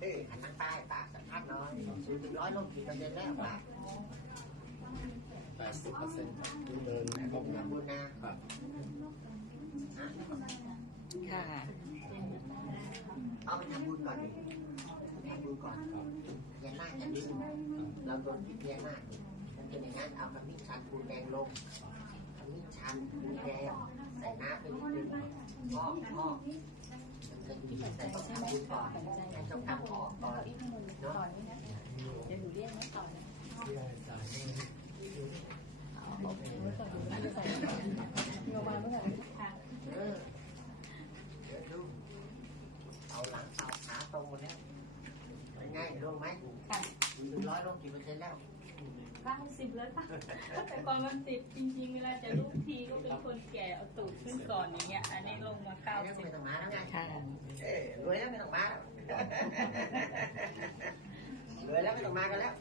เอ้ยหันมาใต้ปากสัมผัสน้อยร้อยลงกี่เปอร์เซ็นแล้วปากแปดสิบเปอร์เซ็นต์เดินขอบคุณนะครับค่ะ เอาไปทำบุญก่อนดิทำบุญก่อนเย็นมากอย่าดิ้เราโดนพิษเย็นมากเป็นอย่างนั้นเอากระมิชันบุญแรงลง ใส่น้ำไปนิดนึงงอกงอกแต่ต้องทำบุญก่อนแต่ต้องทำออก่อนเนาะเดี๋ยวหนูเรียกมต่อนะที่ได้จ่ายนี่เอาเอาไว้ก่อนหนูจะใส่โยมาเมื่อไหร่ค่ะเออเดี๋ยวดูเอาหลังเอาขาตรงหมดแล้วเป็นไงลงไหมค่ะหนึ่งร้อยลงกี่เปอร์เซ็นต์แล้วเก้าสิบแล้วค่ะแต่ก่อนมันติดจริงๆ เวลาจะลุกทีก็เป็นคน ตูดขึ้นก่อนอย่างเงี้ย อันนี้ลงมาเก้าแล้วสิบไม่ต้องมาแล้วไงค่ะเอ้ยรวยแล้วไม่ต้องมาแล้วรวยแล้วไม่ต้องมากันแล้ว